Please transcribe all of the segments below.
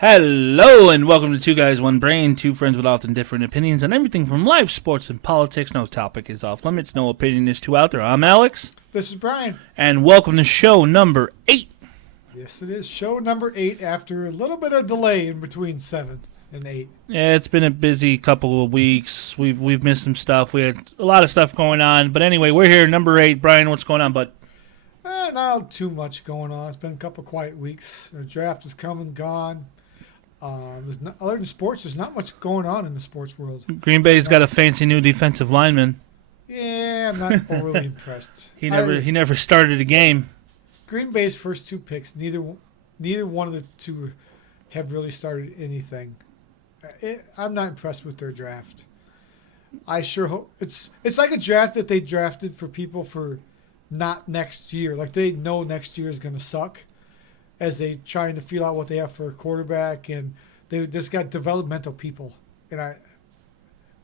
Hello and welcome to Two Guys, One Brain, two friends with often different opinions on everything from life, sports, and politics. No topic is off limits, no opinion is too out there. I'm Alex. This is Brian. And welcome to show number 8. Yes, it is. Show number 8 after a little bit of delay in between 7 and 8. Yeah, it's been a busy couple of weeks. We've missed some stuff. We had a lot of stuff going on. But anyway, we're here, number 8. Brian, what's going on, bud? Not too much going on. It's been a couple quiet weeks. The draft is come and gone. Other than sports, there's not much going on in the sports world. Green Bay's got a fancy new defensive lineman. Yeah, I'm not overly impressed. He never started a game. Green Bay's first 2 picks, neither one of the two have really started anything. I'm not impressed with their draft. I sure hope it's like a draft that they drafted for people for not next year. Like they know next year is going to suck, as they trying to feel out what they have for a quarterback, and they just got developmental people. And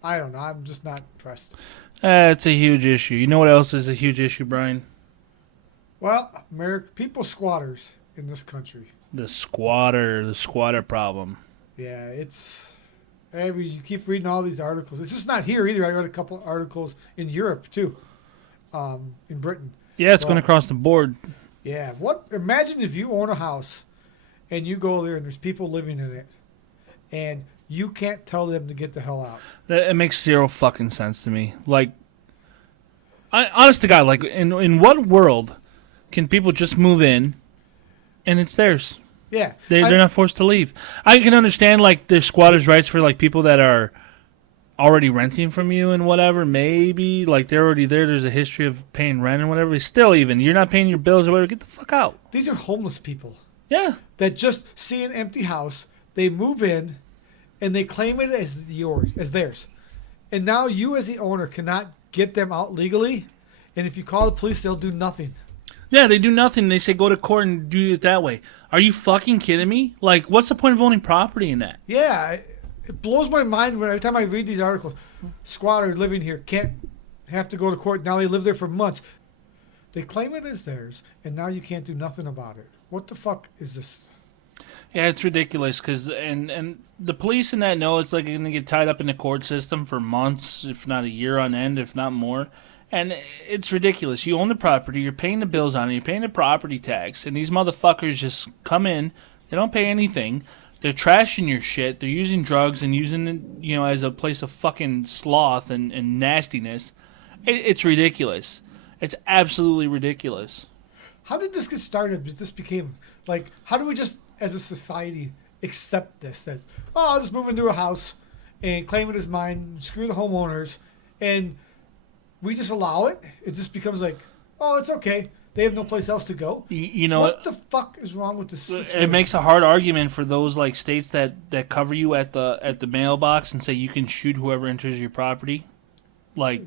I don't know. I'm just not impressed. It's a huge issue. You know what else is a huge issue, Brian? Well, people squatters in this country. The squatter problem. Yeah, you keep reading all these articles. It's just not here either. I read a couple of articles in Europe too, in Britain. Yeah, it's going across the board. Yeah. Imagine if you own a house and you go there and there's people living in it and you can't tell them to get the hell out. It makes zero fucking sense to me. Like, honest to God, like, in what world can people just move in and it's theirs? Yeah. They're not forced to leave. I can understand, like, there's squatters' rights for, like, people that are already renting from you and whatever. Maybe, like, they're already there. There's a history of paying rent and whatever. Still, even, you're not paying your bills or whatever. Get the fuck out. These are homeless people. Yeah. That just see an empty house, they move in, and they claim it as theirs. And now you as the owner cannot get them out legally, and if you call the police, they'll do nothing. Yeah, they do nothing. They say go to court and do it that way. Are you fucking kidding me? Like, what's the point of owning property in that? Yeah, it blows my mind when every time I read these articles, squatters living here can't have to go to court. Now they live there for months. They claim it as theirs, and now you can't do nothing about it. What the fuck is this? Yeah, it's ridiculous because and the police in that know it's like going to get tied up in the court system for months, if not a year on end, if not more. And it's ridiculous. You own the property, you're paying the bills on it, you're paying the property tax, and these motherfuckers just come in, they don't pay anything, they're trashing your shit, they're using drugs and using it, as a place of fucking sloth and nastiness. It's ridiculous. It's absolutely ridiculous. How did this get started? This became, like, how do we just, as a society, accept this? That, I'll just move into a house and claim it as mine, screw the homeowners, and we just allow it? It just becomes like, it's okay. They have no place else to go. You know what the fuck is wrong with this situation? It makes a hard argument for those like states that cover you at the mailbox and say you can shoot whoever enters your property. Like,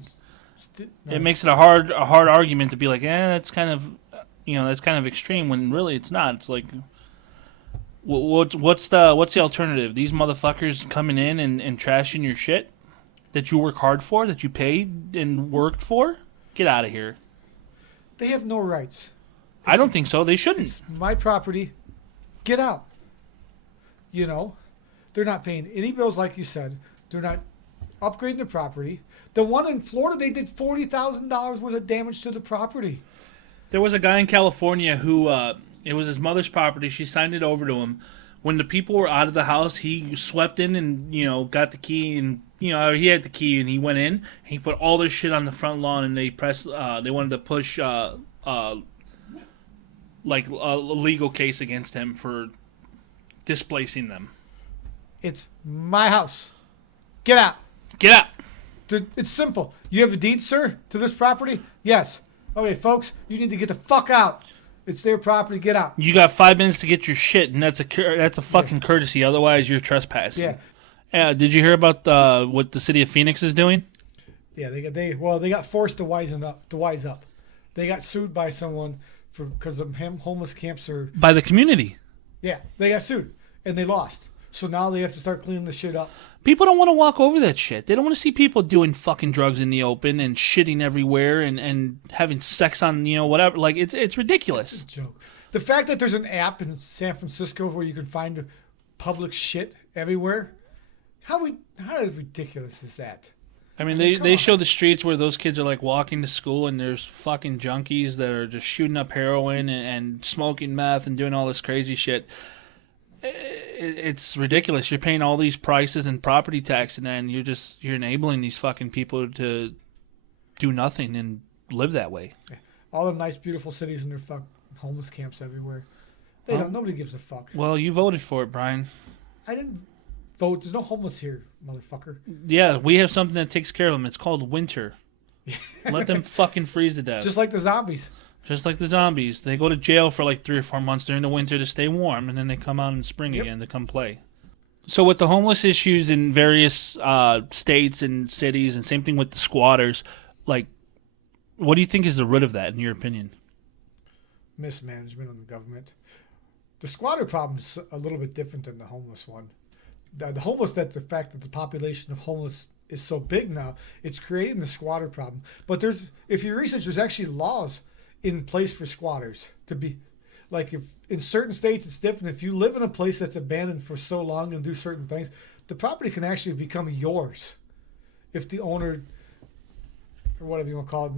it makes it a hard argument to be like, that's kind of extreme when really it's not. It's like, what's the alternative? These motherfuckers coming in and trashing your shit that you work hard for, that you paid and worked for? Get out of here. They have no rights. I don't think so. They shouldn't. It's my property. Get out. They're not paying any bills, like you said. They're not upgrading the property. The one in Florida, they did $40,000 worth of damage to the property. There was a guy in California who, it was his mother's property. She signed it over to him. When the people were out of the house, he swept in and, got the key and, he had the key and he went in and he put all this shit on the front lawn and they wanted to push, like a legal case against him for displacing them. It's my house. Get out. Get out. It's simple. You have a deed, sir, to this property? Yes. Okay, folks, you need to get the fuck out. It's their property. Get out. You got 5 minutes to get your shit, and that's a fucking courtesy. Otherwise, you're trespassing. Yeah. Did you hear about what the city of Phoenix is doing? Yeah, they got forced to wise up. They got sued by someone because the homeless camps are by the community. Yeah, they got sued and they lost. So now they have to start cleaning the shit up. People don't want to walk over that shit. They don't want to see people doing fucking drugs in the open and shitting everywhere and having sex on, whatever. Like, it's ridiculous. It's a joke. The fact that there's an app in San Francisco where you can find public shit everywhere. How ridiculous is that? I mean, come they on. show the streets where those kids are like walking to school, and there's fucking junkies that are just shooting up heroin and smoking meth and doing all this crazy shit. It's ridiculous. You're paying all these prices and property tax, and then you're enabling these fucking people to do nothing and live that way. All the nice, beautiful cities and their homeless camps everywhere. They don't. Nobody gives a fuck. Well, you voted for it, Brian. I didn't vote. There's no homeless here, motherfucker. Yeah, we have something that takes care of them. It's called winter. Let them fucking freeze to death. Just like the zombies. Just like the zombies. They go to jail for like 3 or 4 months during the winter to stay warm, and then they come out in spring again to come play. So with the homeless issues in various states and cities, and same thing with the squatters, like, what do you think is the root of that, in your opinion? Mismanagement of the government. The squatter problem is a little bit different than the homeless one. The homeless, that's the fact that the population of homeless is so big now, it's creating the squatter problem. But if you research, there's actually laws in place for squatters to be, like, if in certain states it's different. If you live in a place that's abandoned for so long and do certain things, the property can actually become yours if the owner, or whatever you want to call it,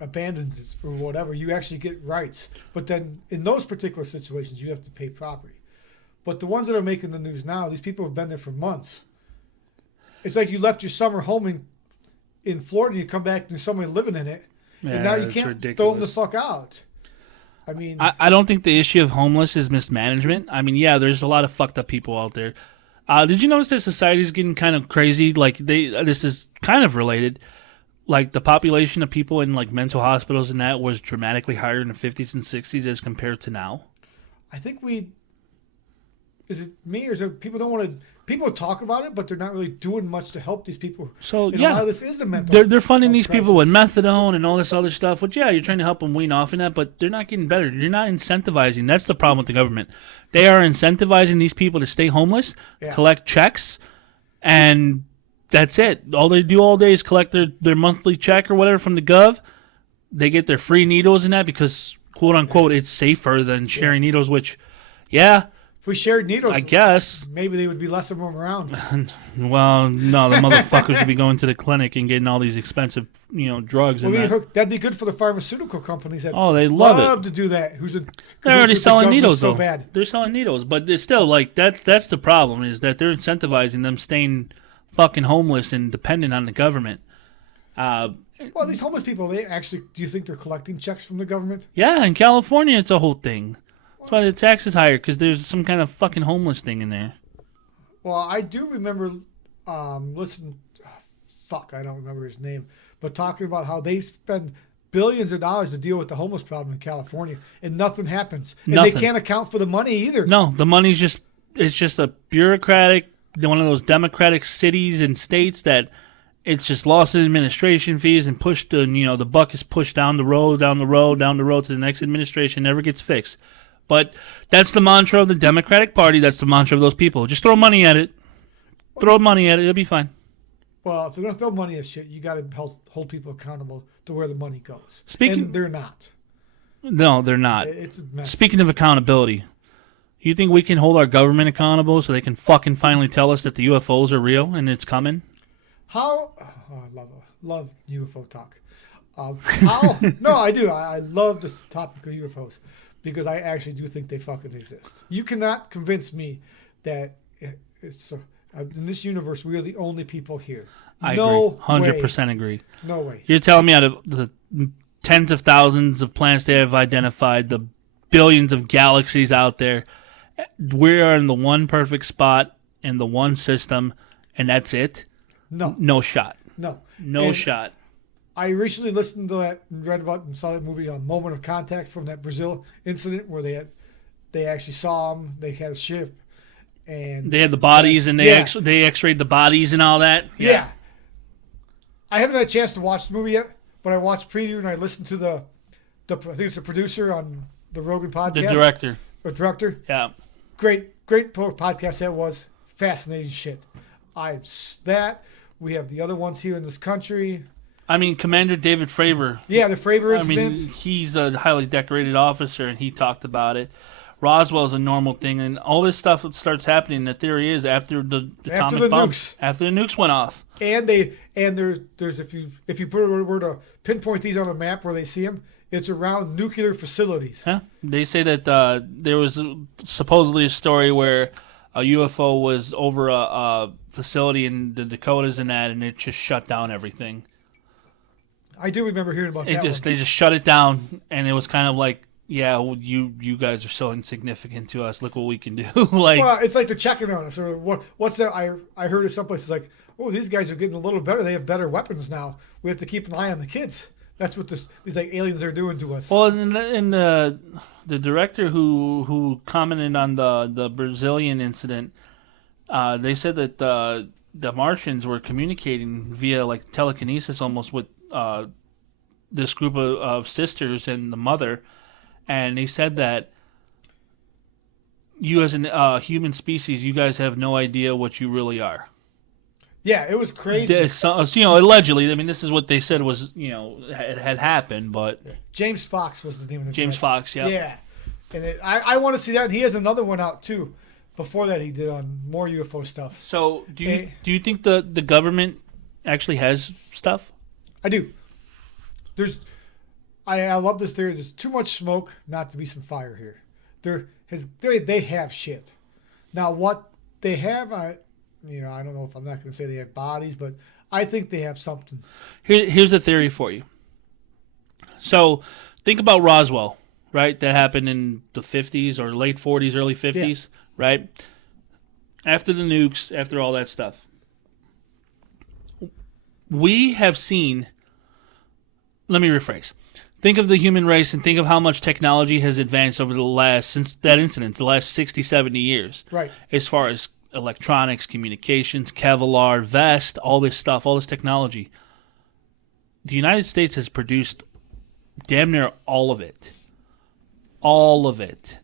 abandons it or whatever. You actually get rights. But then in those particular situations, you have to pay property. But the ones that are making the news now, these people have been there for months. It's like you left your summer home in Florida, and you come back and there's somebody living in it, and now you can't throw them the fuck out. I mean, I don't think the issue of homeless is mismanagement. I mean, yeah, there's a lot of fucked up people out there. Did you notice that society's getting kind of crazy? Like, this is kind of related. Like, the population of people in like mental hospitals and that was dramatically higher in the 50s and 60s as compared to now. I think is it me, or is it people don't want to? People talk about it, but they're not really doing much to help these people. So and yeah, a lot of this is the mental. They're funding health these people with crisis. methadone and all this other stuff. Which, yeah, you're trying to help them wean off in that, but they're not getting better. You're not incentivizing. That's the problem with the government. They are incentivizing these people to stay homeless, collect checks, and that's it. All they do all day is collect their monthly check or whatever from the gov. They get their free needles and that because, quote unquote, it's safer than sharing needles. Which, yeah. If we shared needles, I guess. maybe there would be less of them around. Well, no, the motherfuckers would be going to the clinic and getting all these expensive, drugs. Well, and that. that'd be good for the pharmaceutical companies that they love it. to do that. They're already selling needles, so though. bad. They're selling needles, but it's still like that's the problem is that they're incentivizing them staying fucking homeless and dependent on the government. Well, these homeless people, do you think they're collecting checks from the government? Yeah, in California, it's a whole thing. That's why the tax is higher, because there's some kind of fucking homeless thing in there. Well, I do remember listening. I don't remember his name, but talking about how they spend billions of dollars to deal with the homeless problem in California, and nothing happens. And Nothing. they can't account for the money either. No, the money's it's just a bureaucratic, one of those democratic cities and states that it's just lost in administration fees and pushed, the buck is pushed down the road to the next administration, never gets fixed. But that's the mantra of the Democratic Party. That's the mantra of those people. Just throw money at it. Throw money at it. It'll be fine. Well, if they're going to throw money at shit, you got to hold people accountable to where the money goes. And they're not. No, they're not. It's a mess. Speaking of accountability, you think we can hold our government accountable so they can fucking finally tell us that the UFOs are real and it's coming? How? Oh, I love UFO talk. No, I do. I love this topic of UFOs because I actually do think they fucking exist. You cannot convince me that it's in this universe we are the only people here. I agree. 100% agree. No way. You're telling me out of the tens of thousands of planets they have identified, the billions of galaxies out there, we are in the one perfect spot in the one system, and that's it? No. No shot. No shot. I recently listened to that and read about and saw that movie on Moment of Contact from that Brazil incident where they actually saw them. They had a ship, and they had the bodies, and they X-rayed the bodies and all that. Yeah. I haven't had a chance to watch the movie yet, but I watched preview and I listened to the I think it's the producer on the Rogan podcast. The director. The director. Yeah. Great podcast that was. Fascinating shit. We have the other ones here in this country. I mean, Commander David Fravor. Yeah, the Fravor incident. incident. He's a highly decorated officer, and he talked about it. Roswell is a normal thing, and all this stuff that starts happening. The theory is after the After atomic the bomb, nukes. after the nukes went off. And there's if you were to pinpoint these on a map where they see them, it's around nuclear facilities. Yeah, they say that there was supposedly a story where a UFO was over a facility in the Dakotas and that, and it just shut down everything. I do remember hearing about that. They just shut it down, and it was kind of like, yeah, well, you guys are so insignificant to us. Look what we can do. Like, Well, it's like they're checking on us. Or what's that? I heard of some places like, oh, these guys are getting a little better. They have better weapons now. We have to keep an eye on the kids. That's what these like aliens are doing to us. well, and the director who commented on the Brazilian incident, they said that the Martians were communicating via like telekinesis almost with this group of sisters and the mother, and they said that you as a human species, you guys have no idea what you really are. Yeah, it was crazy. So, allegedly, I mean, this is what they said was, it had happened, but James Fox was the name of the James director. Fox, yeah. Yeah, and I want to see that. And he has another one out too. Before that, he did on more UFO stuff. So, do you think the government actually has stuff? I do. I love this theory. There's too much smoke not to be some fire here. They have shit. Now what they have, I don't know if I'm not going to say they have bodies, but I think they have something. Here's a theory for you. So, think about Roswell, right? That happened in the 50s or late 40s, early 50s, right? After the nukes, after all that stuff. We have seen, let me rephrase. Think of the human race and think of how much technology has advanced over since that incident, the last 60, 70 years. Right. As far as electronics, communications, Kevlar, vest, all this stuff, all this technology. The United States has produced damn near all of it. All of it.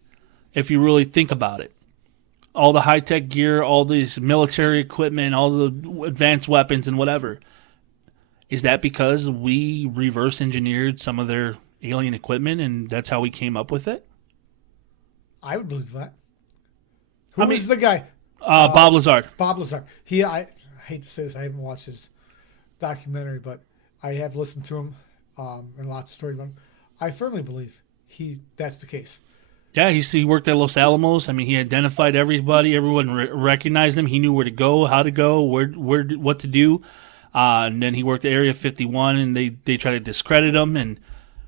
If you really think about it. All the high-tech gear, all these military equipment, all the advanced weapons and whatever. Is that because we reverse engineered some of their alien equipment and that's how we came up with it? I would believe that. Who was the guy? Bob Lazar. Bob Lazar. I hate to say this, I haven't watched his documentary, but I have listened to him and lots of stories about him. I firmly believe that's the case. Yeah, he worked at Los Alamos. I mean, he identified everybody. Everyone recognized him. He knew where to go, how to go, what to do. And then he worked at Area 51, and they tried to discredit him. And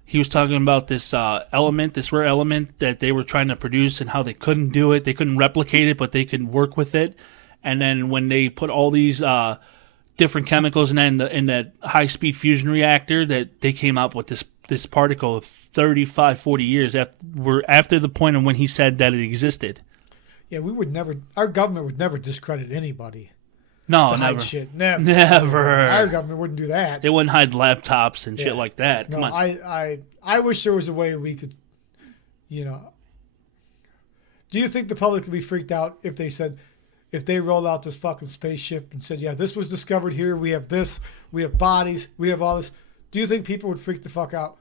he was talking about this element, this rare element that they were trying to produce and how they couldn't do it. They couldn't replicate it, but they could work with it. And then when they put all these different chemicals in that high-speed fusion reactor, that they came up with this particle 35, 40 years after the point of when he said that it existed. Yeah, our government would never discredit anybody. No, to never. hide shit. Never. Never. Our government wouldn't do that. They wouldn't hide laptops and shit like that. Come No, on. I wish there was a way we could, Do you think the public would be freaked out if they rolled out this fucking spaceship and said, yeah, this was discovered here, we have this, we have bodies, we have all this. Do you think people would freak the fuck out?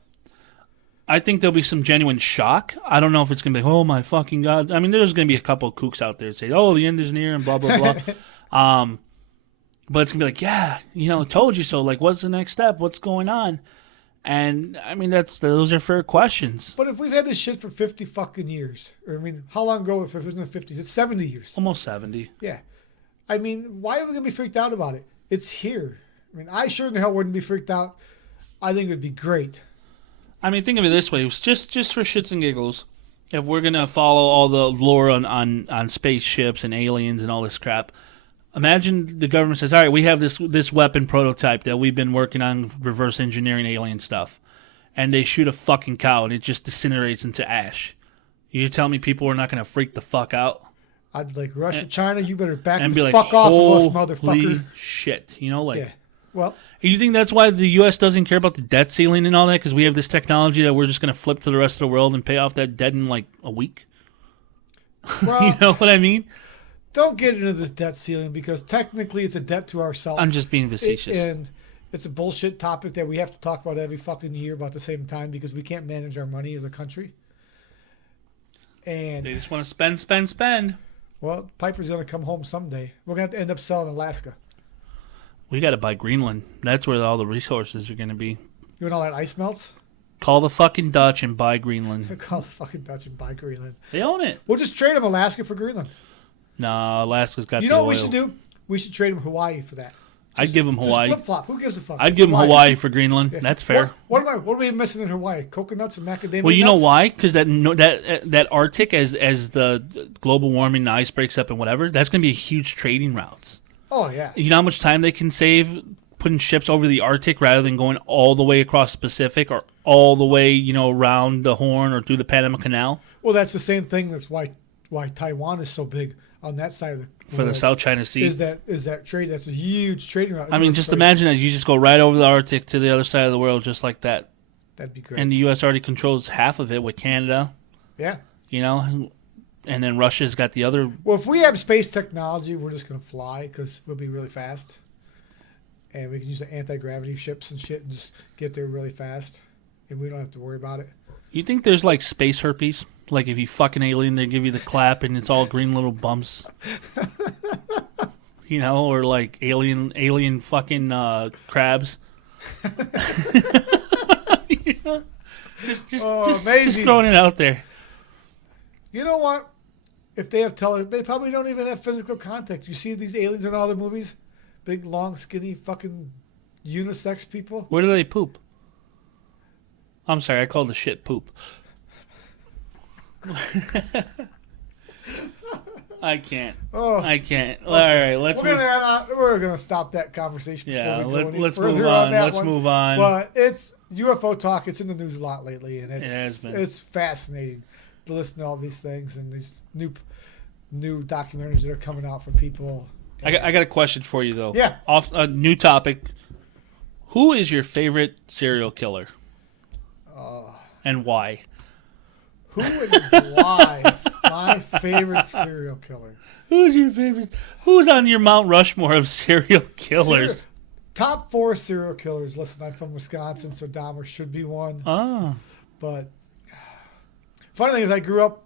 I think there'll be some genuine shock. I don't know if it's going to be, oh my fucking God. I mean, there's going to be a couple of kooks out there that say, oh, the end is near and blah, blah, blah. But it's going to be like, yeah, told you so. Like, what's the next step? What's going on? And, I mean, those are fair questions. But if we've had this shit for 50 fucking years, or I mean, how long ago if it was in the 50s? It's 70 years. Almost 70. Yeah. I mean, why are we going to be freaked out about it? It's here. I mean, I sure in the hell wouldn't be freaked out. I think it would be great. I mean, think of it this way. It's just for shits and giggles. If we're going to follow all the lore on spaceships and aliens and all this crap, imagine the government says, all right, we have this weapon prototype that we've been working on reverse engineering alien stuff. And they shoot a fucking cow and it just disintegrates into ash. You tell me people are not going to freak the fuck out? I'd be like, Russia, China, you better back And the be like, fuck off of us, holy motherfucker. shit. Yeah. Well, You think that's why the U.S. doesn't care about the debt ceiling and all that? Because we have this technology that we're just going to flip to the rest of the world and pay off that debt in like a week? well You know what I mean? don't get into this debt ceiling because technically it's a debt to ourselves. I'm just being facetious. And it's a bullshit topic that we have to talk about every fucking year about the same time because we can't manage our money as a country. And They just want to spend, spend, spend. well, Piper's gonna come home someday. We're gonna have to end up selling Alaska. We got to buy Greenland. That's where all the resources are going to be. You want all that ice melts? Call the fucking Dutch and buy Greenland. Call the fucking Dutch and buy Greenland. They own it. We'll just trade them Alaska for Greenland. No, Alaska's got You the know oil. what we should do? We should trade them Hawaii for that. I'd give them Hawaii. Just flip flop. Who gives a fuck? I'd It's give them Hawaii for Greenland. Yeah. That's fair. What are we missing in Hawaii? Coconuts and macadamia Well, you know nuts? why? Because that Arctic, as the global warming, the ice breaks up and whatever, that's going to be huge trading routes. Oh yeah. You know how much time they can save putting ships over the Arctic rather than going all the way across the Pacific or all the way, around the Horn or through the Panama Canal Well, that's the same thing. That's why Taiwan is so big on that side of the for the world. South China Sea. Is that trade? That's a huge trading route. I mean, just imagine that you just go right over the Arctic to the other side of the world just like that. That'd be great. And the U.S. already controls half of it with Canada, Yeah. and then Russia's got the other. Well, if we have space technology, we're just gonna fly because we'll be really fast, and we can use the anti-gravity ships and shit and just get there really fast, and we don't have to worry about it. You think there's like space herpes? Like if you fuck an alien, they give you the clap and it's all green little bumps. Or like alien fucking crabs. Just amazing. throwing it out there. You know what? If they have they probably don't even have physical contact. You see these aliens in all the movies, big, long, skinny, fucking unisex people. Where do they poop? I'm sorry, I called the shit poop. I can't. Oh, I can't. All right, let's move. we're gonna stop that conversation. Yeah, before we go any let's further move on. that Let's one. move on. But it's UFO talk. It's in the news a lot lately, and It has been. it's fascinating to listen to all these things and these new documentaries that are coming out from people. I got a question for you though. Yeah. Off a new topic. Who is your favorite serial killer? And why? Who and why is my favorite serial killer? Who's your favorite? Who's on your Mount Rushmore of serial killers? Top 4 serial killers. Listen, I'm from Wisconsin, so Dahmer should be one. Oh, But funny thing is, I grew up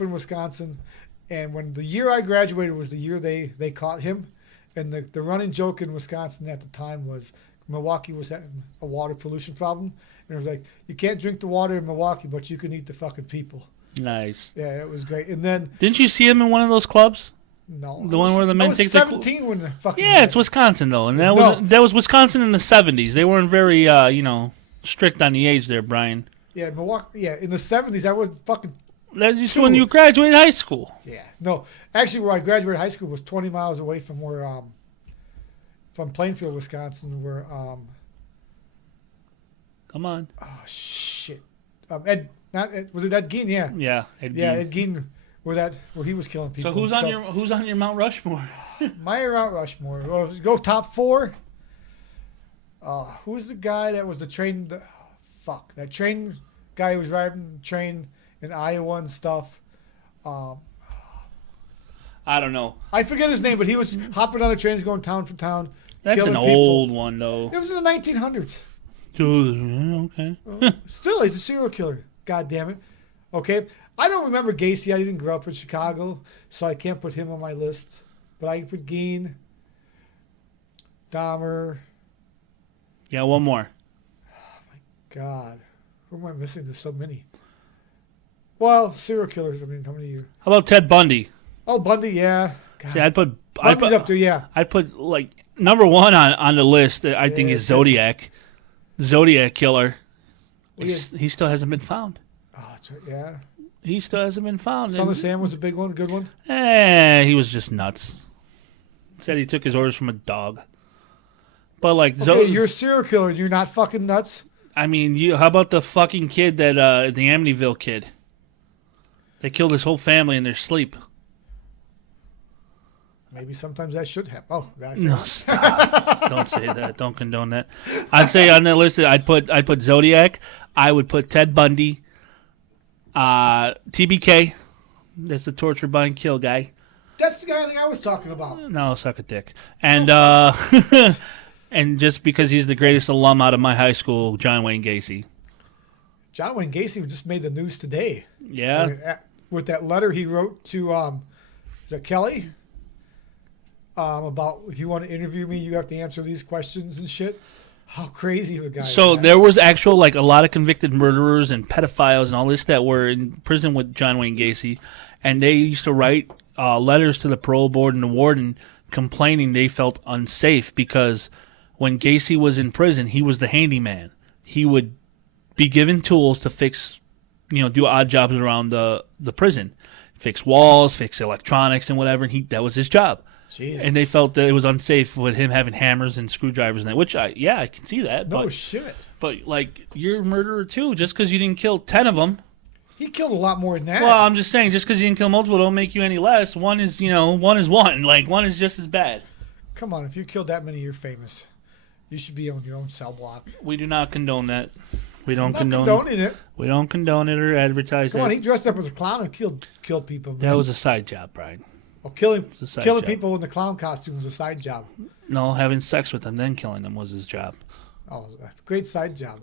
in Wisconsin, and when the year I graduated was the year they caught him, and the running joke in Wisconsin at the time was Milwaukee was having a water pollution problem, and it was like, you can't drink the water in Milwaukee, but you can eat the fucking people. nice. Yeah, it was great. And then Didn't you see him in one of those clubs? no, The one where the men I was take the 17 when the fucking Yeah, it's Wisconsin though, and that was Wisconsin in the '70s. They weren't very strict on the age there, Brian. yeah, Milwaukee. Yeah, in the 70s, that was fucking. That's just when you graduated high school. Yeah, no, actually, where I graduated high school was 20 miles away from where from Plainfield, Wisconsin, where Come on. oh shit, Ed, not Ed, was it Ed Gein? Yeah, Yeah. Ed yeah, Gein. Ed Gein, where he was killing people. So who's and on stuff. who's on your Mount Rushmore? My Mount Rushmore? Well, go top 4. Who's the guy that was that train guy who was riding the train in Iowa and stuff? I don't know. I forget his name, but he was hopping on the trains going town for town. That's killing an people. old one though. It was in the 1900s. Okay. Still, he's a serial killer. God damn it. Okay. I don't remember Gacy. I didn't grow up in Chicago, so I can't put him on my list. But I can put Gein, Dahmer. Yeah, one more. God. Who am I missing? There's so many. Well, serial killers. I mean, how many you? How about Ted Bundy? Oh, Bundy, yeah. God. See, I'd put Bundy's up there, yeah. I'd put like number 1 on the list. I think Yeah, is Zodiac. Zodiac killer. Yeah. He still hasn't been found. Oh, that's right, yeah. He still hasn't been found. Son of Sam was a big one, good one. He was just nuts. Said he took his orders from a dog. But like, Okay, you're a serial killer. You're not fucking nuts. I mean, how about the fucking kid the Amityville kid? They killed his whole family in their sleep. Maybe sometimes that should happen. Oh, that's No, stop. Don't say that. Don't condone that. I'd say on that list, I'd put Zodiac. I would put Ted Bundy. TBK. That's the torture, bind, kill guy. That's the guy I think I was talking about. No, suck a dick. And and just because he's the greatest alum out of my high school, John Wayne Gacy. John Wayne Gacy just made the news today. Yeah. I mean, with that letter he wrote to is that Kelly? About if you want to interview me, you have to answer these questions and shit. How crazy of a guy! So is that? there was actual like a lot of convicted murderers and pedophiles and all this that were in prison with John Wayne Gacy, and they used to write letters to the parole board and the warden complaining they felt unsafe because when Gacy was in prison, he was the handyman. He would be given tools to fix, do odd jobs around the prison, fix walls, fix electronics and whatever. And that was his job. Jesus. And they felt that it was unsafe with him having hammers and screwdrivers and that, which I can see that. No but, shit. But like you're a murderer too, just because you didn't kill 10 of them. He killed a lot more than that. Well, I'm just saying, just because you didn't kill multiple, don't make you any less. One is one. Like one is just as bad. Come on, if you killed that many, you're famous. You should be on your own cell block. We do not condone that. We don't I'm not condone condoning it. We don't condone it or advertise Come that. on, he dressed up as a clown and killed people. That was a side job, Brian. Well, killing a side killing job. people in the clown costume was a side job. No, having sex with them, then killing them was his job. Oh, that's a great side job.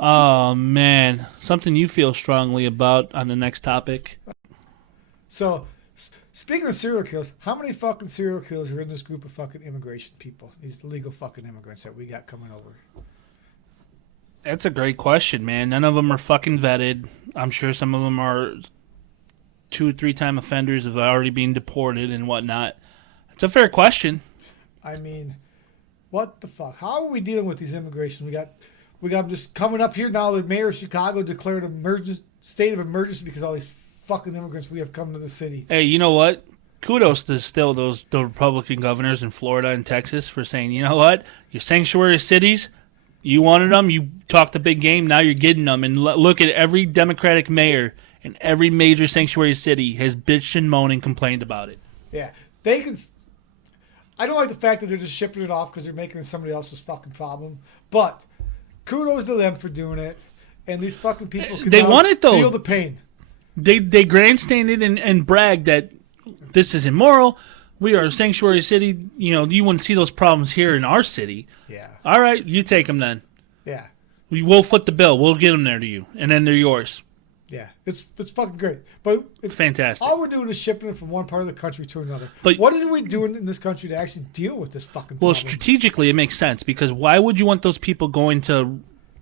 Oh, man. Something you feel strongly about on the next topic. So, speaking of serial killers, how many fucking serial killers are in this group of fucking immigration people? These illegal fucking immigrants that we got coming over. That's a great question, man. None of them are fucking vetted. I'm sure some of them are 2 or 3 time offenders have already been deported and whatnot. It's a fair question. I mean, what the fuck? How are we dealing with these immigration? We got them just coming up here now. The mayor of Chicago declared state of emergency because of all these fucking immigrants we have come to the city. Hey, you know what? Kudos to still the Republican governors in Florida and Texas for saying, you know what? Your sanctuary cities, you wanted them, you talked the big game, now you're getting them. And look at every Democratic mayor in every major sanctuary city has bitched and moaned and complained about it. Yeah, they can. I don't like the fact that they're just shipping it off because they're making it somebody else's fucking problem. But kudos to them for doing it. And these fucking people can They now want it, though. feel the pain. They grandstanded and bragged that this is immoral. We are a sanctuary city. You wouldn't see those problems here in our city. Yeah, All right, you take them then. yeah, We'll foot the bill. We'll get them there to you, and then they're yours. yeah. It's fucking great. But It's fantastic. all we're doing is shipping it from one part of the country to another. But- what is it we doing in this country to actually deal with this fucking Well, problem? strategically, it makes sense because why would you want those people going to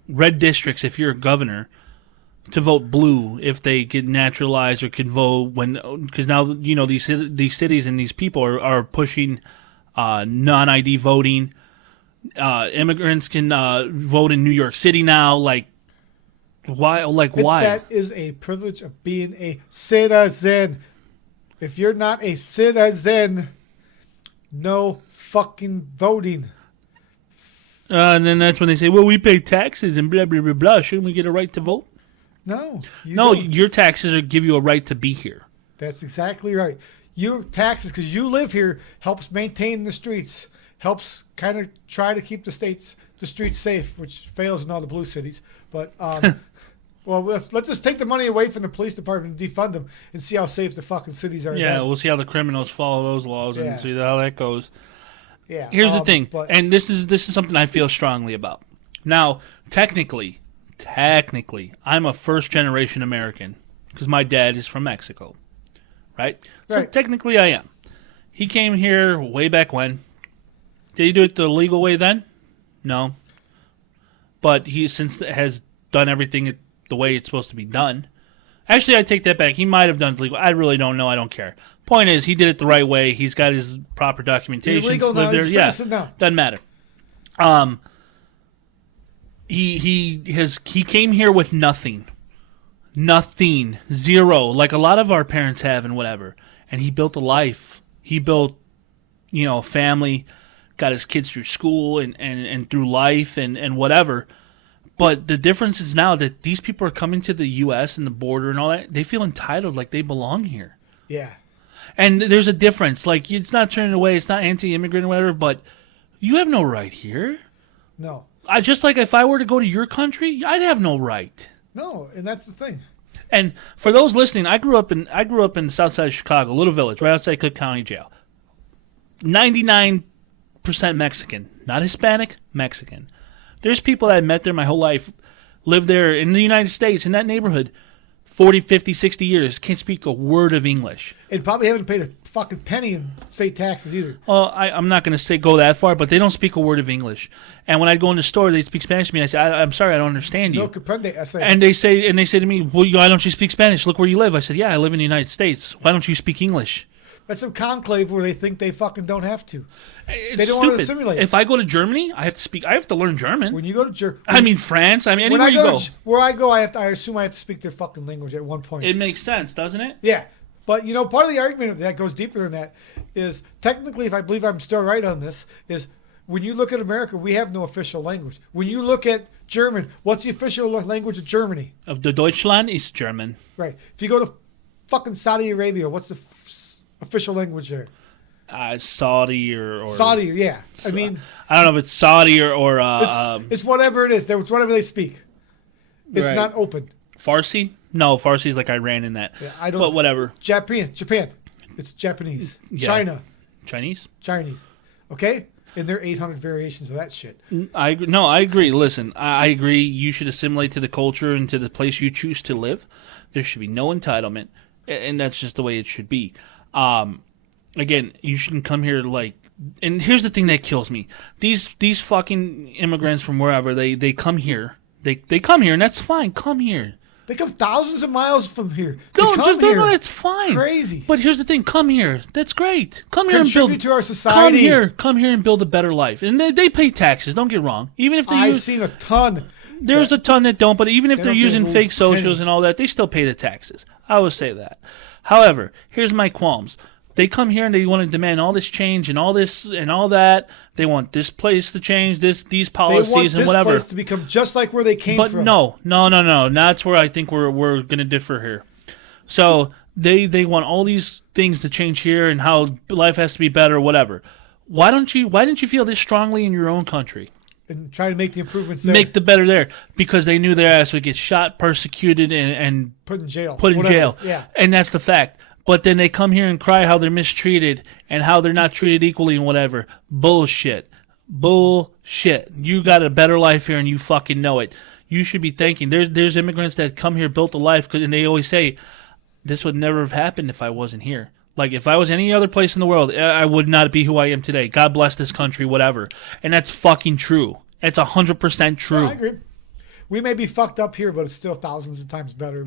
red districts if you're a governor to vote blue if they get naturalized or can vote because now these cities and these people are pushing non-ID voting. Immigrants can vote in New York City now. Like why? Why? That is a privilege of being a citizen. If you're not a citizen, no fucking voting. And then that's when they say, "Well, we pay taxes and blah blah blah blah. Shouldn't we get a right to vote?" No. No, don't. your taxes give you a right to be here. That's exactly right. Your taxes, because you live here, helps maintain the streets, helps kind of try to keep the streets safe, which fails in all the blue cities. But well, let's just take the money away from the police department and defund them and see how safe the fucking cities are. Yeah, then. we'll see how the criminals follow those laws Yeah. and see how that goes. Yeah. Here's the thing, but and this is something I feel strongly about. Now, technically, I'm a first generation American because my dad is from Mexico, right? So Right. technically, I am. He came here way back when. Did he do it the legal way then? No. But he since has done everything the way it's supposed to be done. Actually, I take that back. He might have done it legal. I really don't know. I don't care. Point is, he did it the right way. He's got his proper documentation. he's legal now. lived there. He's a Yeah, citizen now. doesn't matter. He came here with nothing, zero, like a lot of our parents have and whatever. And he built a life. He built, a family, got his kids through school and through life and whatever. But the difference is now that these people are coming to the U.S. and the border and all that. They feel entitled, like they belong here. Yeah. And there's a difference. Like, it's not turning away. It's not anti-immigrant or whatever, but you have no right here. No. Just like if I were to go to your country, I'd have no right. No, and that's the thing. And for those listening, I grew up in the south side of Chicago, little village, right outside Cook County Jail. 99% Mexican. Not Hispanic, Mexican. There's people that I met there my whole life, lived there in the United States, in that neighborhood. 40, 50, 60 years, can't speak a word of English. And probably haven't paid a fucking penny in state taxes either. Well, I'm not going to say go that far, but they don't speak a word of English. And when I go in the store, they speak Spanish to me. I say, I'm sorry, I don't understand you. No comprende. I say, And they say to me, well, why don't you speak Spanish? Look where you live. I said, yeah, I live in the United States. Why don't you speak English? that's some conclave where they think they fucking don't have to. It's They don't want to stupid. assimilate. If I go to Germany, I have to learn German. When you go to Germany, I mean, France. I mean, when anywhere I you go, go. where I go, I assume I have to speak their fucking language at one point. It makes sense, doesn't it? Yeah. But, part of the argument that goes deeper than that is technically, if I believe I'm still right on this, is when you look at America, we have no official language. When you look at German, what's the official language of Germany? Of the Deutschland is German. Right. If you go to fucking Saudi Arabia, what's the official language there? Saudi or Saudi, yeah. I mean, I don't know if it's Saudi or it's whatever it is. It's whatever they speak. It's Right. not open. Farsi. No, Farsi's like Iran in that. Yeah, I don't. But whatever. Japan. It's Japanese. Yeah. China. Chinese. Chinese. Okay? And there are 800 variations of that shit. I agree. Listen, I agree. You should assimilate to the culture and to the place you choose to live. There should be no entitlement, and that's just the way it should be. Again, you shouldn't come here like. And here's the thing that kills me: these fucking immigrants from wherever they come here. They come here, and that's fine. Come here. They come thousands of miles from here. No, They come just here. no. It's fine. Crazy. But here's the thing: come here. That's great. Come here and build. Contribute to our society. Come here and build a better life. And they pay taxes. Don't get wrong. Even if they I've use, seen a ton. there's a ton that don't. But even if They they're don't pay using a fake little socials penny. and all that, they still pay the taxes. I will say that. However, here's my qualms. They come here and they want to demand all this change and all this and all that. They want this place to change, these They policies want and this whatever. place to become just like where they came But from. no. That's where I think we're going to differ here. So they want all these things to change here and how life has to be better, whatever. Why didn't you feel this strongly in your own country? And try to make the improvements there. Make the better there because they knew their ass would get shot, persecuted, and put in jail. put in Whatever. jail. Yeah. And that's the fact. But then they come here and cry how they're mistreated and how they're not treated equally and whatever. Bullshit. You got a better life here and you fucking know it. You should be thanking. There's immigrants that come here, built a life, and they always say, this would never have happened if I wasn't here. Like, if I was any other place in the world, I would not be who I am today. God bless this country, whatever. And that's fucking true. It's 100% true. I agree. We may be fucked up here, but it's still thousands of times better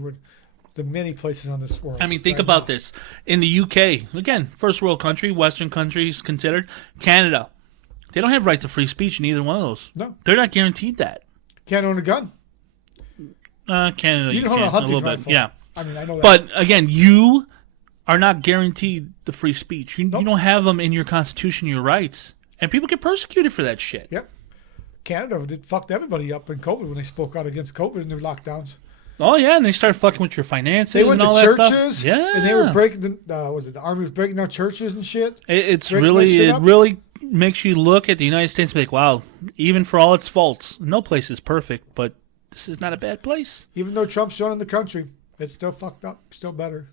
than many places on this world. I mean, think right about now. this. In the UK, again, first world country, Western countries considered, Canada, they don't have right to free speech in either one of those. No. They're not guaranteed that. Can't own a gun. Canada, You can hold a can, hunting little rifle. bit, yeah. I mean, I know that. But again, you are not guaranteed the free speech. You don't have them in your constitution, your rights, and people get persecuted for that shit. Yep. Canada fucked everybody up in COVID when they spoke out against COVID in their lockdowns. Oh yeah, and they started fucking with your finances. They went and to all that churches, stuff. Yeah, and they were breaking. The army was breaking down churches and shit. It's breaking really that shit it up. really makes you look at the United States and be like, wow, even for all its faults, no place is perfect, but this is not a bad place. Even though Trump's running the country, it's still fucked up. Still better.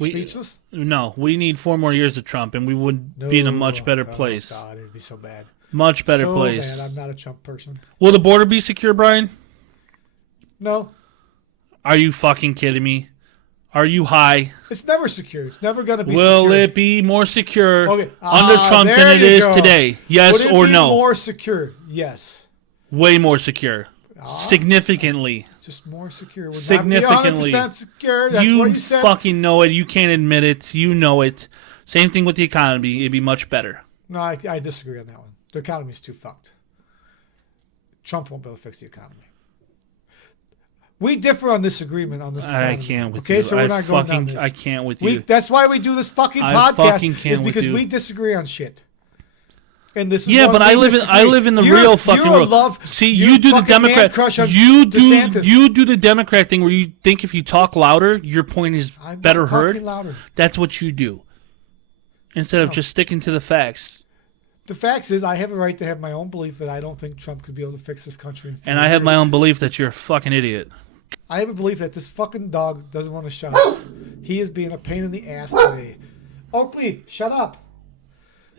Speechless? No, we need 4 more years of Trump, and we would be in a much better place. Oh God, it'd be so bad. Much better so place. Bad. I'm not a Trump person. Will the border be secure, Brian? No, Are you fucking kidding me? Are you high? it's never secure. It's never gonna be. Will secure. it be more secure Okay. under Trump there than it you is go. today? Yes Would it or be no? More secure? Yes. Way more secure. Significantly. Just more secure. Would Significantly. Not be 100% secure. That's You what you said. fucking know it. You can't admit it. You know it. Same thing with the economy. It'd be much better. No, I disagree on that one. The economy's too fucked. Trump won't be able to fix the economy. We differ on this agreement on this. I economy. can't with okay, you. so we're not going down fucking, this. I can't with you. That's why we do this fucking I podcast. fucking can't is with because you. we disagree on shit. And this is Yeah, why but we I live disagree. in the You're- real fucking you're world. love. See, you do the fucking man Democrat. crush on You do DeSantis. you do the Democrat thing where you think if you talk louder, your point is I'm better not talking heard. louder. That's what you do. Instead of just sticking to the facts. The facts is, I have a right to have my own belief that I don't think Trump could be able to fix this country. In 4 And I have years. my own belief that you're a fucking idiot. I have a belief that this fucking dog doesn't want to shut up. He is being a pain in the ass today. Oakley, shut up.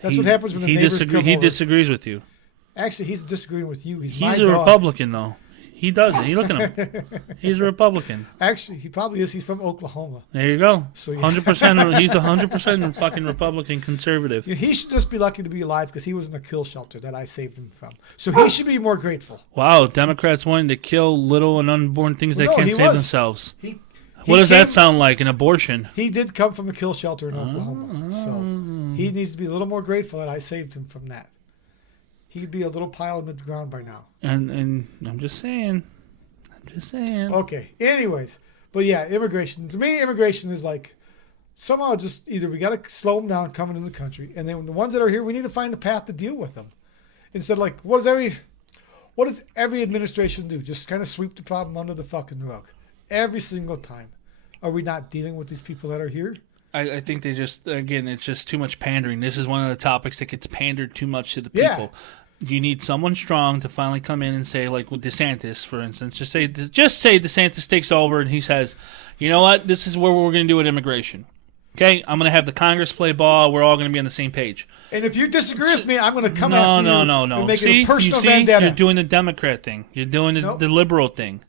That's what happens when the neighbors come He over. disagrees with you. Actually, he's disagreeing with you. He's my He's a dog. Republican, though. He doesn't. You look at him. He's a Republican. Actually, he probably is. He's from Oklahoma. There you go. So, yeah. 100%. He's 100% fucking Republican conservative. He should just be lucky to be alive because he was in a kill shelter that I saved him from. So he should be more grateful. Wow, Democrats wanting to kill little and unborn things that No, can't he save was. themselves. He What does that came- sound like? An abortion? He did come from a kill shelter in Oklahoma. So he needs to be a little more grateful that I saved him from that. He'd be a little pile in the ground by now. And I'm just saying. Okay. Anyways, but yeah, immigration. To me, immigration is like somehow just either we got to slow them down coming into the country, and then the ones that are here, we need to find a path to deal with them. Instead of like, what does every administration do? Just kind of sweep the problem under the fucking rug every single time. Are we not dealing with these people that are here? I think they just, again, it's just too much pandering. This is one of the topics that gets pandered too much to the Yeah. people. You need someone strong to finally come in and say, like with DeSantis, for instance, just say DeSantis takes over and he says, you know what, this is what we're going to do with immigration. Okay, I'm going to have the Congress play ball. We're all going to be on the same page. And if you disagree with me, I'm going to come after you No. and make See, it a personal you see, vendetta. you're doing the Democrat thing. You're doing Nope. the liberal thing.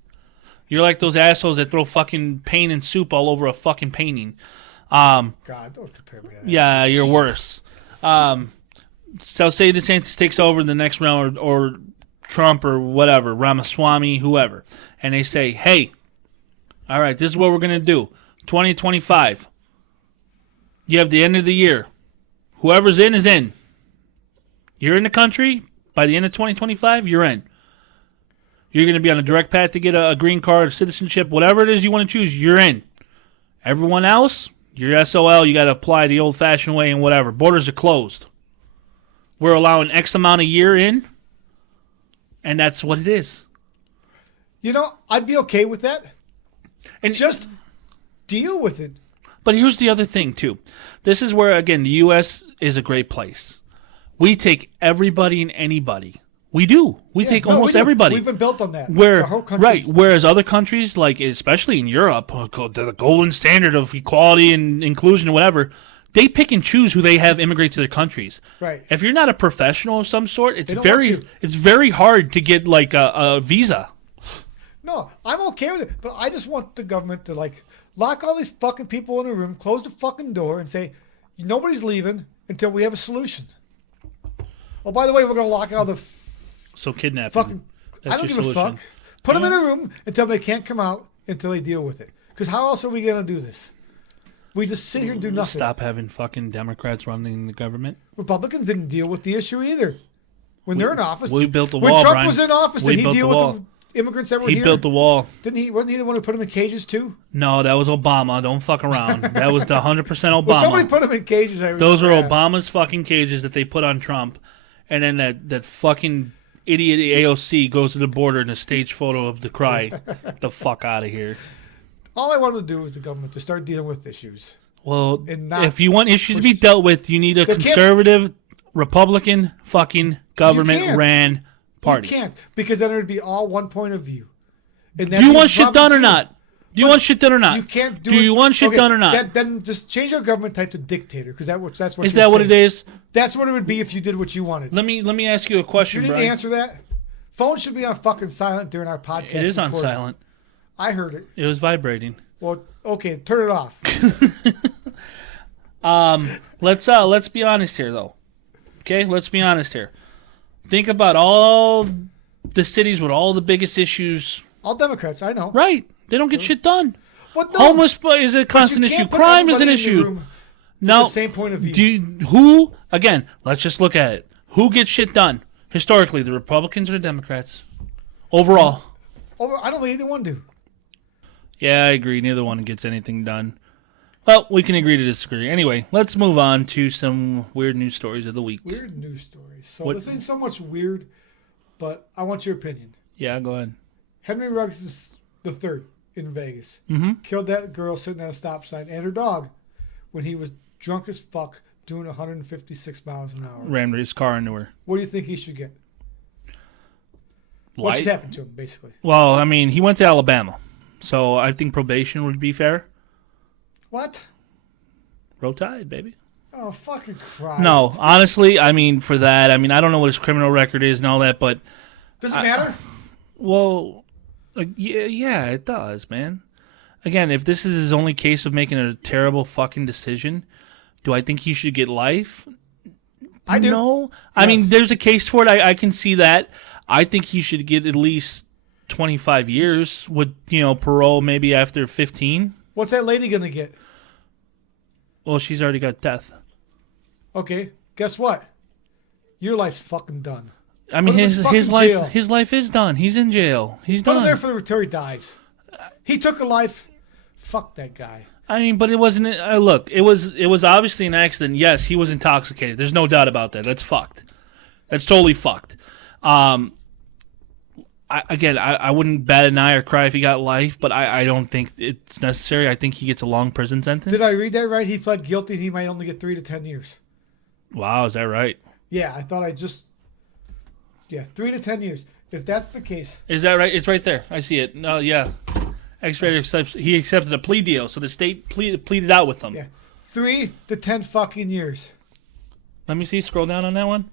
You're like those assholes that throw fucking paint and soup all over a fucking painting. God, don't compare me to that. Yeah, you're worse. So say DeSantis takes over in the next round, or Trump or whatever, Ramaswamy, whoever, and they say, hey, all right, this is what we're going to do. 2025, you have the end of the year. Whoever's in is in. You're in the country. By the end of 2025, you're in. You're going to be on a direct path to get a green card, citizenship, whatever it is you want to choose, you're in. Everyone else, you're SOL, you got to apply the old-fashioned way and whatever. Borders are closed. We're allowing X amount a year in, and that's what it is. You know, I'd be okay with that. And Just deal with it. But here's the other thing, too. This is where, again, the U.S. is a great place. We take everybody and anybody. We do. We take almost we do. everybody. We've been built on that. Where, Our whole country. right, whereas other countries, like especially in Europe, the golden standard of equality and inclusion and whatever, they pick and choose who they have immigrate to their countries. Right. If you're not a professional of some sort, it's don't want very you. it's very hard to get like a visa. No, I'm okay with it, but I just want the government to like lock all these fucking people in a room, close the fucking door, and say nobody's leaving until we have a solution. Oh, by the way, we're gonna lock out the So kidnapping. fucking. That's I don't your give a solution. fuck. Put them in a room and tell them they can't come out until they deal with it. Because how else are we gonna do this? We just sit here and do nothing. Stop having fucking Democrats running the government. Republicans didn't deal with the issue either. When they're in office, we built the when wall, Trump Brian. was in office, We did he built deal the with wall. the immigrants that were He here? built the wall. Didn't he? Wasn't he the one who put them in cages too? No, that was Obama. Don't fuck around. That was the 100% Obama. Well, somebody put them in cages. Those are Obama's fucking cages that they put on Trump, and then that fucking idiot AOC goes to the border in a stage photo of the cry. The fuck out of here. All I wanted to do was the government to start dealing with issues. Well, And not if you want issues to be dealt with, you need a They can't- conservative, Republican fucking can't. government-ran party. You can't, because then it would be all one point of view. And Do you want shit done or not? Do you want shit done or not? You can't do. Do you want shit done or not? Then just change our government type to dictator, because that's what. Is that what it is? That's what it would be if you did what you wanted. Let me ask you a You question, need to Brian. answer that. Phone should be on fucking silent during our podcast. It is on recording. silent. I heard it. It was vibrating. Well, okay, turn it off. Let's be honest here, though. Okay, let's be honest here. Think about all the cities with all the biggest issues. All Democrats, I know. Right? They don't get shit done. What? No, Homeless is a but you constant can't issue. put Crime is an everybody in the issue. room with No. the same point of view. Who? Again, let's just look at it. Who gets shit done historically? The Republicans or the Democrats? Overall. I don't think either one do. Yeah, I agree. Neither one gets anything done. Well, we can agree to disagree. Anyway, let's move on to some weird news stories of the week. Weird news stories. So What- this ain't so much weird, but I want your opinion. Yeah, go ahead. Henry Ruggs the third in Vegas Mm-hmm. killed that girl sitting at a stop sign and her dog when he was drunk as fuck doing 156 miles an hour. Rammed his car into her. What do you think he should get? What should Light? happen to him, basically? Well, I mean, he went to Alabama, so I think probation would be fair. What? Roll Tide, baby. Oh, fucking Christ. No, honestly, I mean, for that, I mean, I don't know what his criminal record is and all that, but Does it matter? well, Yeah, it does, man. Again, if this is his only case of making a terrible fucking decision, do I think he should get life? I do. No. I mean, Yes. there's a case for it. I can see that. I think he should get at least 25 years with, parole maybe after 15. What's that lady gonna get? Well, she's already got death. Okay, guess what? Your life's fucking done. I mean, Put him in his fucking jail. life is done. He's in jail. He's Put him done. there for until he dies. He took a life. Fuck that guy. I mean, but it wasn't. Look, it was obviously an accident. Yes, he was intoxicated. There's no doubt about that. That's fucked. That's totally fucked. I wouldn't bat an eye or cry if he got life, but I don't think it's necessary. I think he gets a long prison sentence. Did I read that right? He pled guilty and he might only get 3 to 10 years. Wow, is that right? Yeah, I thought Yeah, 3 to 10 years. If that's the case. Is that right? It's right there. I see it. No, yeah. X-rated he accepted a plea deal, so the state pleaded out with him. Yeah. 3 to 10 fucking years. Let me see. Scroll down on that one.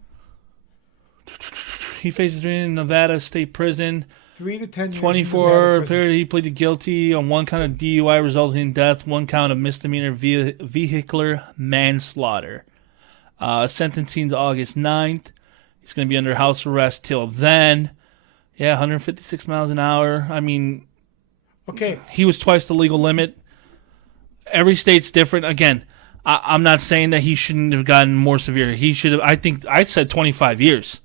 He faces in Nevada State Prison. 3 to 10 years. 24 period. He pleaded guilty on one count of DUI resulting in death, one count of misdemeanor vehicular manslaughter. Sentencing August 9th. He's going to be under house arrest till then. Yeah, 156 miles an hour. I mean, Okay. he was twice the legal limit. Every state's different. Again, I'm not saying that he shouldn't have gotten more severe. He should have. I said 25 years.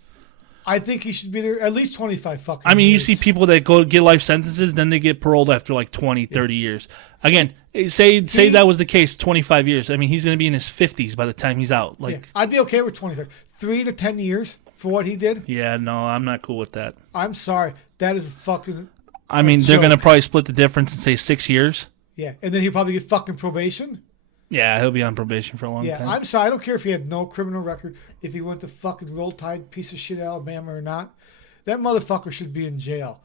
I think he should be there at least 25 fucking I mean, years. you see people that go get life sentences, then they get paroled after like 20, 30 years. Again, say that was the case, 25 years. I mean, he's going to be in his 50s by the time he's out. Yeah, I'd be okay with 25. 3 to 10 years for what he did. Yeah, no, I'm not cool with that. I'm sorry. That is a fucking... I mean, they're joke. going to probably split the difference and say 6 years. Yeah, and then he'll probably get fucking probation. Yeah, he'll be on probation for a long Yeah, time. I'm sorry. I don't care if he had no criminal record, if he went to fucking Roll Tide piece of shit Alabama or not. That motherfucker should be in jail.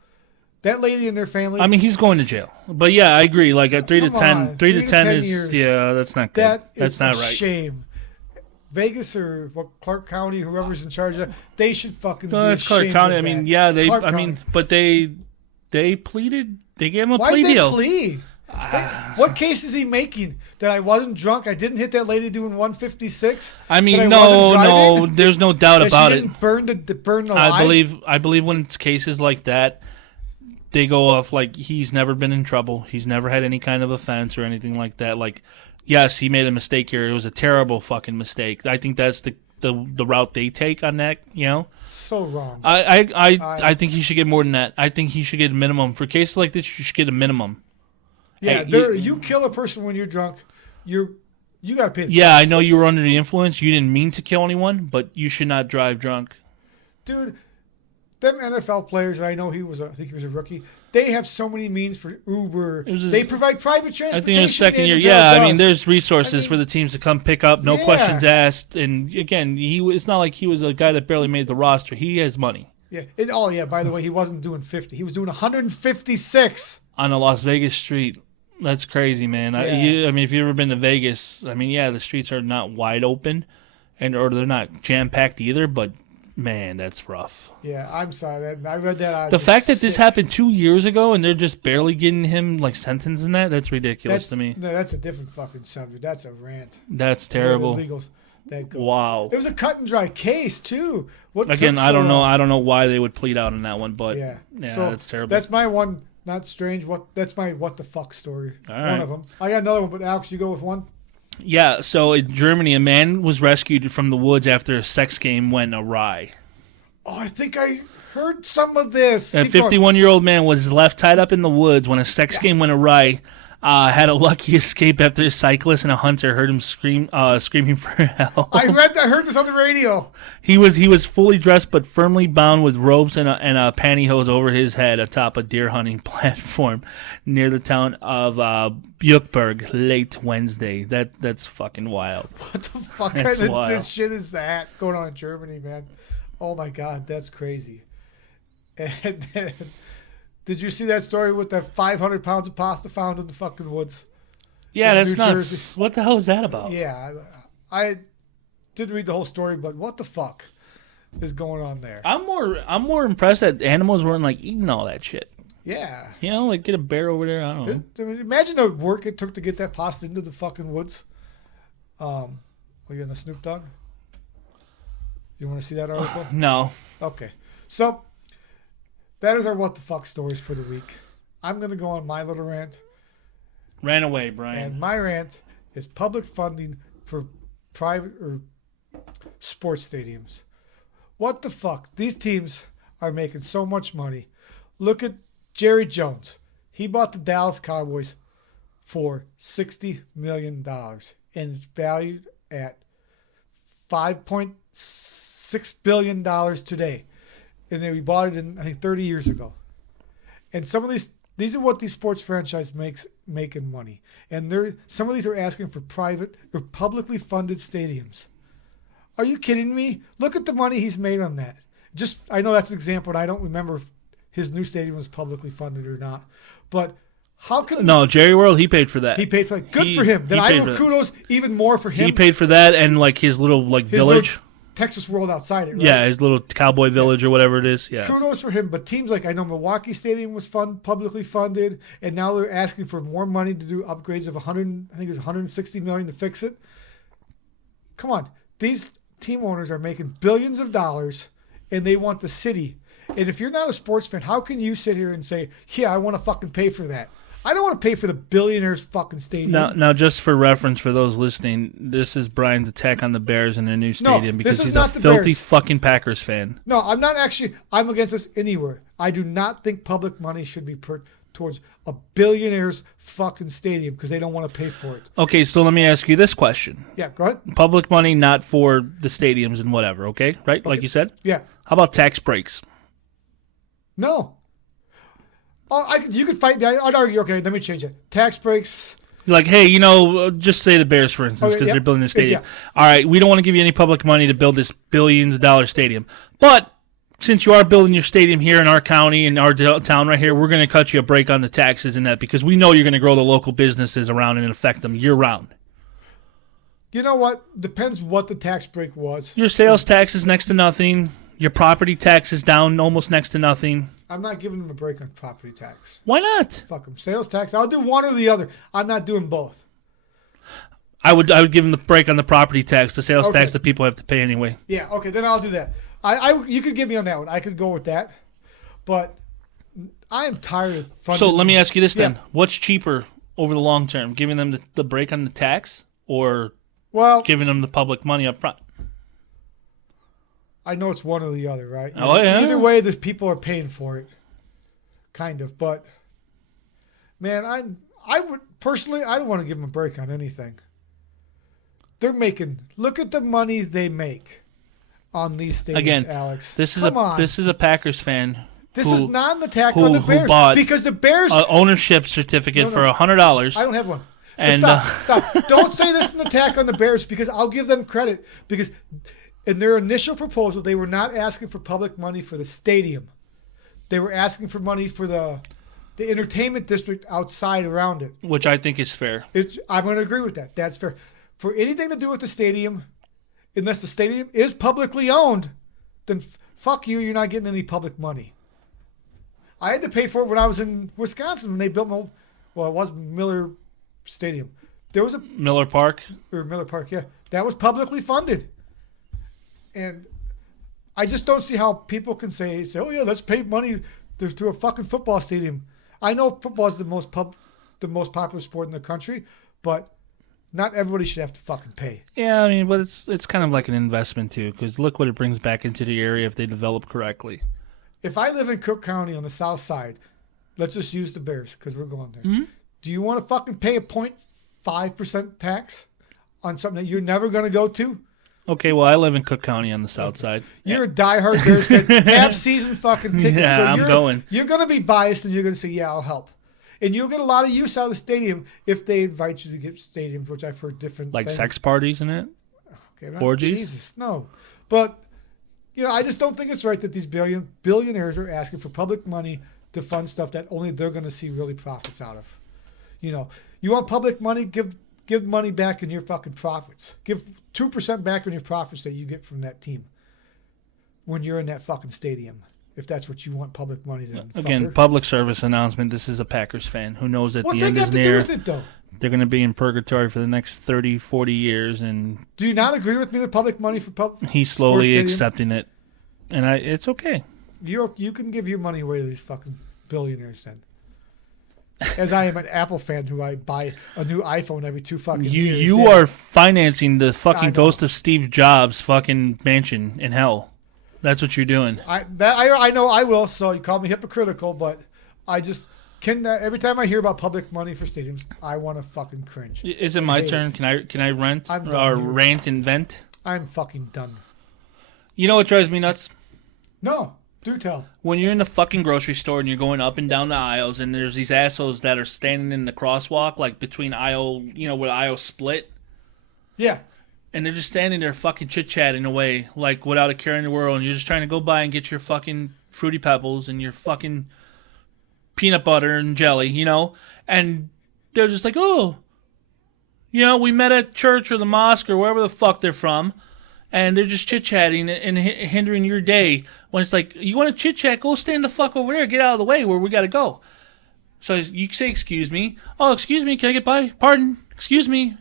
That lady and their family. I mean, he's going to jail. But yeah, I agree. Like at 3 to Come 10, on, 3 to 10 is years. yeah, that's not good. That's not a right. shame. Vegas or Clark County, whoever's in charge of that, they should fucking No, be it's Clark ashamed County. of I mean, that. yeah, Clark I mean, County. but they pleaded. They gave him a Why plea did they deal. plea? What case is he making? That I wasn't drunk, I didn't hit that lady doing 156? I mean, that I no, wasn't driving? there's no doubt That about she it. didn't burn alive? I believe when it's cases like that, they go off like he's never been in trouble. He's never had any kind of offense or anything like that. Like, yes, he made a mistake here. It was a terrible fucking mistake. I think that's the route they take on that. So wrong. I think he should get more than that. I think he should get a minimum for cases like this. You should get a minimum. Yeah, Hey, you kill a person when you're drunk, you got to pay the Yeah, I price. know you were under the influence. You didn't mean to kill anyone, but you should not drive drunk. Dude, them NFL players, I know I think he was a rookie. They have so many means for Uber. They provide private I transportation. think in the second the year, NFL yeah. I mean, does. there's resources I mean, for the teams to come pick up, no yeah. questions asked. And again, it's not like he was a guy that barely made the roster. He has money Yeah. By the way, he wasn't doing 50. He was doing 156. on a Las Vegas street. That's crazy, man. Yeah. I mean, if you've ever been to Vegas, I mean, yeah, the streets are not wide open, or they're not jam packed either. But man, that's rough. Yeah, I'm sorry. I read that. I was The just fact that this sick. happened 2 years ago and they're just barely getting him like sentenced in that's ridiculous to me. No, that's a different fucking subject. That's a rant. That's Where terrible. the legals that goes. Wow. It was a cut and dry case too. What Again, took I so don't know. long? I don't know why they would plead out on that one, but Yeah. yeah, that's terrible. That's my one. Not strange. That's my what the fuck story. All One right. of them. I got another one, but Alex, you go with one. Yeah, so in Germany, a man was rescued from the woods after a sex game went awry. Oh, I think I heard some of this. A Keep going. 51-year-old man was left tied up in the woods when a sex game went awry. Had a lucky escape after a cyclist and a hunter heard him screaming for help. I heard this on the radio. He was fully dressed but firmly bound with ropes and a pantyhose over his head atop a deer hunting platform near the town of Björkberg late Wednesday. That's fucking wild. What the fuck That's kind of wild. this shit is that going on in Germany, man? Oh my god, that's crazy. And then, did you see that story with the 500 pounds of pasta found in the fucking woods? Yeah, In that's New nuts. Jersey. What the hell is that about? Yeah, I didn't read the whole story, but what the fuck is going on there? I'm more impressed that animals weren't like eating all that shit. Yeah. You know, like get a bear over there. I don't know. I mean, imagine the work it took to get that pasta into the fucking woods. Are you in a Snoop Dogg? You want to see that article? No. Okay. So, that is our what the fuck stories for the week. I'm going to go on my little rant. Ran away, Brian. And my rant is public funding for private or sports stadiums. What the fuck? These teams are making so much money. Look at Jerry Jones. He bought the Dallas Cowboys for $60 million. And it's valued at $5.6 billion today. And then we bought it in, I think, 30 years ago. And some of these are what these sports franchises making money. And some of these are asking for private or publicly funded stadiums. Are you kidding me? Look at the money he's made on that. I know that's an example, and I don't remember if his new stadium was publicly funded or not. But how can No, Jerry World, he paid for that. he paid for that? Good for him. Then I will kudos even more for him. He paid for that and like his little like His village. little Texas World outside it, right? Yeah, his little cowboy village or whatever it is. Yeah. Kudos for him, but teams like I know Milwaukee Stadium was publicly funded, and now they're asking for more money to do upgrades of 100. I think it's 160 million to fix it. Come on, these team owners are making billions of dollars, and they want the city. And if you're not a sports fan, how can you sit here and say, "Yeah, I want to fucking pay for that"? I don't want to pay for the billionaires' fucking stadium. Now, just for reference for those listening, this is Brian's attack on the Bears in their new stadium because this is he's not a the filthy Bears. fucking Packers fan. No, I'm not actually. I'm against this anywhere. I do not think public money should be put towards a billionaire's fucking stadium because they don't want to pay for it. Okay, so let me ask you this question. Yeah, go ahead. Public money not for the stadiums and whatever, okay? Right? Like you said? Yeah. How about tax breaks? No. Oh, you could fight me. I'd argue, okay, let me change it. Tax breaks. Like, hey, just say the Bears, for instance, because they're building a stadium. All right, we don't want to give you any public money to build this billions-dollar stadium. But since you are building your stadium here in our county, in our town right here, we're going to cut you a break on the taxes and that because we know you're going to grow the local businesses around and affect them year-round. You know what? Depends what the tax break was. Your sales tax is next to nothing. Your property tax is down almost next to nothing. I'm not giving them a break on property tax. Why not? Fuck them. Sales tax. I'll do one or the other. I'm not doing both. I would give them the break on the property tax, the sales tax that people have to pay anyway. Yeah, okay, then I'll do that. You could give me on that one. I could go with that. But I am tired of funding. So let me ask you this then. Yeah. What's cheaper over the long term? Giving them the break on the tax or giving them the public money up front? I know it's one or the other, right? Oh, yeah. Either way, the people are paying for it. Kind of. But, man, I would personally, I don't want to give them a break on anything. Look at the money they make on these stadiums, Again, Alex. This is a Packers fan. This is not an attack on the who Bears. bought because the Bears. Ownership certificate for $100. I don't have one. And Stop. Don't say this is an attack on the Bears because I'll give them credit because in their initial proposal, they were not asking for public money for the stadium. They were asking for money for the entertainment district outside around it. Which I think is fair. I'm going to agree with that. That's fair. For anything to do with the stadium, unless the stadium is publicly owned, then fuck you, you're not getting any public money. I had to pay for it when I was in Wisconsin when they built it was Miller Stadium. There was a Miller Park. Or Miller Park, yeah. That was publicly funded. And I just don't see how people can say, oh yeah, let's pay money to a fucking football stadium. I know football is the most popular sport in the country, but not everybody should have to fucking pay. Yeah, I mean, but it's kind of like an investment too, because look what it brings back into the area if they develop correctly. If I live in Cook County on the south side, let's just use the Bears because we're going there. Mm-hmm. Do you want to fucking pay a 0.5% tax on something that you're never going to go to? Okay, well, I live in Cook County on the south side. You're a diehard Bears fan. Have season fucking tickets. Yeah, so I'm going. You're going to be biased and you're going to say, yeah, I'll help. And you'll get a lot of use out of the stadium if they invite you to get stadiums, which I've heard different Like things. sex parties in it? Okay, orgies? Jesus, no. But, I just don't think it's right that these billionaires are asking for public money to fund stuff that only they're going to see really profits out of. You want public money? Give money back in your fucking profits. Give 2% back on your profits that you get from that team when you're in that fucking stadium. if that's what you want public money, then Again, fucker. public service announcement. This is a Packers fan who knows that What's the that end got is to do near. with it, though? They're going to be in purgatory for the next 30, 40 years, and Do you not agree with me with public money for public? he's slowly Sports stadium? accepting it. And it's okay. You can give your money away to these fucking billionaires then. As I am an Apple fan who I buy a new iPhone every 2 fucking years. You yeah. are financing the I fucking know. ghost of Steve Jobs' fucking mansion in hell. That's what you're doing. I know I will. So you call me hypocritical, but I just can. Every time I hear about public money for stadiums, I want to fucking cringe. Is it my hate turn? it. Can I rant I'm done or here. rant and vent? I'm fucking done. You know what drives me nuts? No, do tell. When you're in the fucking grocery store and you're going up and down the aisles and there's these assholes that are standing in the crosswalk, like between aisle, where the aisles split, Yeah, and they're just standing there fucking chit-chatting away, like without a care in the world, and you're just trying to go by and get your fucking Fruity Pebbles and your fucking peanut butter and jelly, and they're just like, oh, we met at church or the mosque or wherever the fuck they're from, and they're just chit-chatting and hindering your day. When it's like, you want to chit-chat, go stand the fuck over there, get out of the way where we got to go. So you say, excuse me. Oh, excuse me, can I get by? Pardon, excuse me.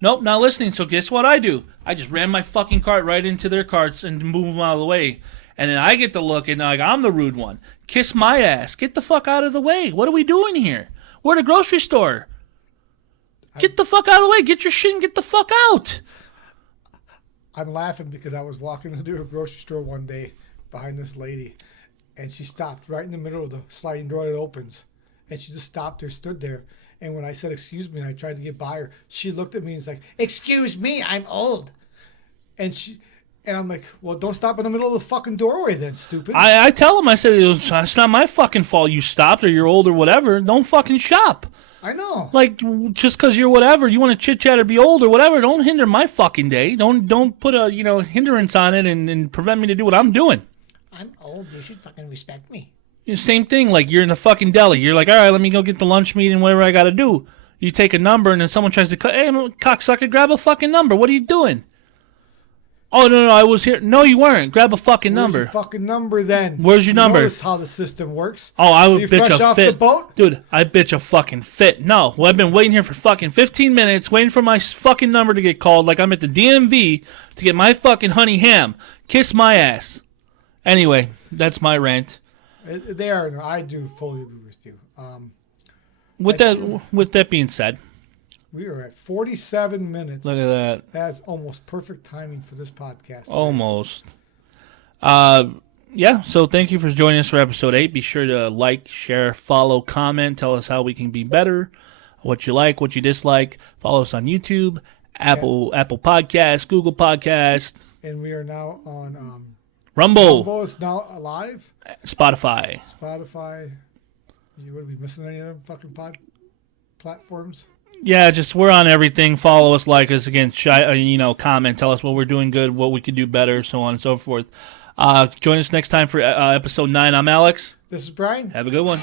Nope, not listening. So guess what I do? I just ram my fucking cart right into their carts and move them out of the way. And then I get to look and like I'm the rude one. Kiss my ass. Get the fuck out of the way. What are we doing here? We're at a grocery store. Get the fuck out of the way. Get your shit and get the fuck out. I'm laughing because I was walking into a grocery store one day behind this lady, and she stopped right in the middle of the sliding door that opens, and she just stopped there, stood there. And when I said excuse me and I tried to get by her, she looked at me and was like, "Excuse me, I'm old." And I'm like, "Well, don't stop in the middle of the fucking doorway then, stupid." I tell him, I said, it's not my fucking fault you stopped or you're old or whatever. Don't fucking shop. I know. Like, just because you're whatever, you want to chit-chat or be old or whatever, don't hinder my fucking day. Don't put a, hindrance on it and prevent me to do what I'm doing. I'm old. You should fucking respect me. Same thing, like you're in the fucking deli. You're like, all right, let me go get the lunch meat and whatever I got to do. You take a number and then someone tries to cut, hey, cocksucker, grab a fucking number. What are you doing? Oh, no, I was here. No, you weren't. Grab a fucking Where's number. your fucking number then? Where's your number? Notice how the system works. Oh, I would you bitch fresh a off fit. the boat? Dude, I bitch a fucking fit. No, well, I've been waiting here for fucking 15 minutes, waiting for my fucking number to get called like I'm at the DMV to get my fucking honey ham. Kiss my ass. Anyway, that's my rant. They are. No, I do fully agree with you. With that being said, We are at 47 minutes. look at that. That's almost perfect timing for this podcast. Almost. Yeah, so thank you for joining us for episode 8. Be sure to like, share, follow, comment, tell us how we can be better, what you like, what you dislike. Follow us on YouTube, Apple Podcasts, Google Podcasts, And we are now on Rumble, Rumble is now alive. Spotify. Spotify. You would be missing any other fucking platforms? Yeah, just we're on everything. Follow us, like us, again, comment, tell us what we're doing good, what we could do better, so on and so forth. Join us next time for episode 9. I'm Alex. This is Brian. Have a good one.